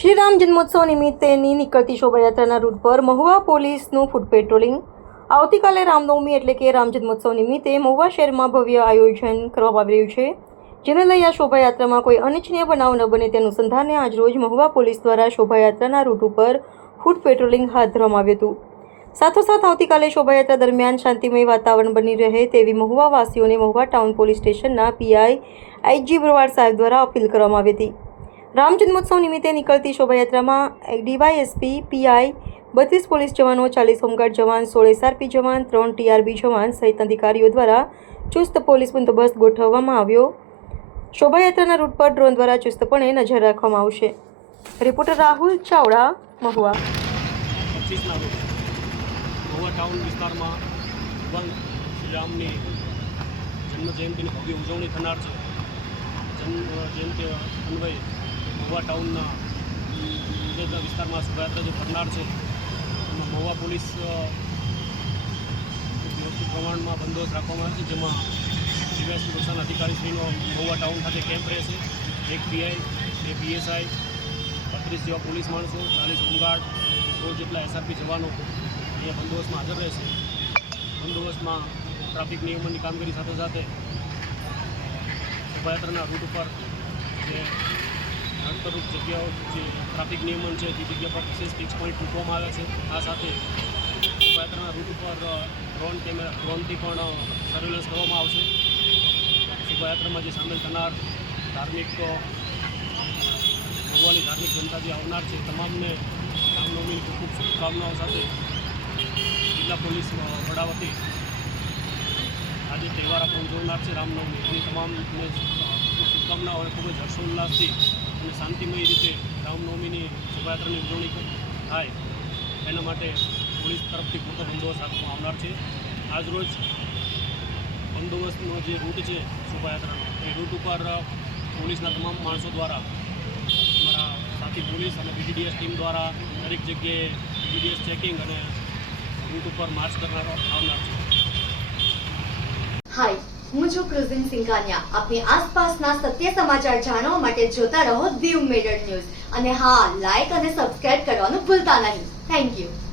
શ્રી રામ જન્મોત્સવ નિમિત્તેની નીકળતી શોભાયાત્રાના રૂટ પર મહુવા પોલીસનું ફૂટ પેટ્રોલિંગ. આવતીકાલે રામનવમી એટલે કે રામ જન્મોત્સવ નિમિત્તે મહુવા શહેરમાં ભવ્ય આયોજન કરવામાં આવી રહ્યું છે, જેને લઈ આ શોભાયાત્રામાં કોઈ અનિચ્છનીય બનાવ ન બને તે અનુસંધાને આજરોજ મહુવા પોલીસ દ્વારા શોભાયાત્રાના રૂટ ઉપર ફૂટ પેટ્રોલિંગ હાથ ધરવામાં આવ્યું હતું. સાથોસાથ આવતીકાલે શોભાયાત્રા દરમિયાન શાંતિમય વાતાવરણ બની રહે તેવી મહુવા વાસીઓને મહુવા ટાઉન પોલીસ સ્ટેશનના પીઆઈ આઈજી બ્રવાડ સાહેબ દ્વારા અપીલ કરવામાં આવી હતી. રામ જન્મોત્સવ નિમિત્તે નીકળતી શોભાયાત્રામાં ડીવાયએસપી, પીઆઈ, 32 પોલીસ જવાનો, 40 હોમગાર્ડ જવાન, 16 એસઆરપી જવાન, 3 ટીઆરબી જવાન સહિત અધિકારીઓ દ્વારા ચુસ્ત પોલીસ બંદોબસ્ત ગોઠવવામાં આવ્યો. શોભાયાત્રાના રૂટ પર ડ્રોન દ્વારા ચુસ્તપણે નજર રાખવામાં આવશે. રિપોર્ટર રાહુલ ચાવડા, મહુવા. 25ના રોજ મહુવા ટાઉન વિસ્તારમાં ભગવાન શ્રી રામની જન્મજયંતિની ભવ્ય ઉજવણી થનાર છે. જન્મજયંતિ અન્વયે મહુવા ટાઉનના જુદા વિસ્તારમાં શોભાયાત્રા જે ફરનાર છે એમાં મહુવા પોલીસ વ્યવસ્થિત પ્રમાણમાં બંદોબસ્ત રાખવામાં આવે છે, જેમાં ડીવાયએસપી કક્ષાના અધિકારીશ્રીનો મહુવા ટાઉન ખાતે કેમ્પ રહેશે. 1 પીઆઈ, 2 પીએસઆઈ, 32 જેવા પોલીસ માણસો, 40 હોમગાર્ડ, 100 જેટલા એસઆરપી જવાનો અહીંયા બંદોબસ્તમાં હાજર રહેશે. બંદોબસ્તમાં ટ્રાફિક નિયમનની કામગીરી સાથે સાથે શોભાયાત્રાના રૂટ ઉપર જે નડતરરૂપ જગ્યાઓ જે ટ્રાફિક નિયમન છે તે જગ્યા પર વિશેષ ફિક્સ પોઈન્ટ મૂકવામાં આવ્યા છે. આ સાથે શોભાયાત્રાના રૂટ ઉપર ડ્રોનથી પણ સર્વેલન્સ કરવામાં આવશે. શોભાયાત્રામાં જે સામેલ થનાર ધાર્મિક મહુવાની ધાર્મિક જનતા જે આવનાર છે તમામને રામનવમીની ખૂબ ખૂબ શુભકામનાઓ સાથે જિલ્લા પોલીસ વડા વતી આજે તહેવાર આપણે ઉજવનાર છે રામનવમી, એની તમામને શુભકામનાઓ અને ખૂબ જ હર્ષોલ્લાસથી અને શાંતિમય રીતે રામનવમીની શોભાયાત્રાની ઉજવણી થાય એના માટે પોલીસ તરફથી પૂરતો બંદોબસ્ત રાખવામાં આવનાર છે. આજરોજ બંદોબસ્તનો જે રૂટ છે શોભાયાત્રાનો, એ રૂટ ઉપર પોલીસના તમામ માણસો દ્વારા, અમારા સાથી પોલીસ અને બીડીડીએસ ટીમ દ્વારા દરેક જગ્યાએ બીડીડીએસ ચેકિંગ અને રૂટ ઉપર માર્ચ કરનાર આવનાર છે. હાય, હું છું ક્રુઝિન સિંઘાનિયા. આપની આસપાસના સત્ય સમાચાર જાણવા માટે જોતા રહો દીવ મિરર ન્યૂઝ. અને હા, લાઈક અને સબસ્ક્રાઇબ કરવાનું ભૂલતા નહીં. Thank you.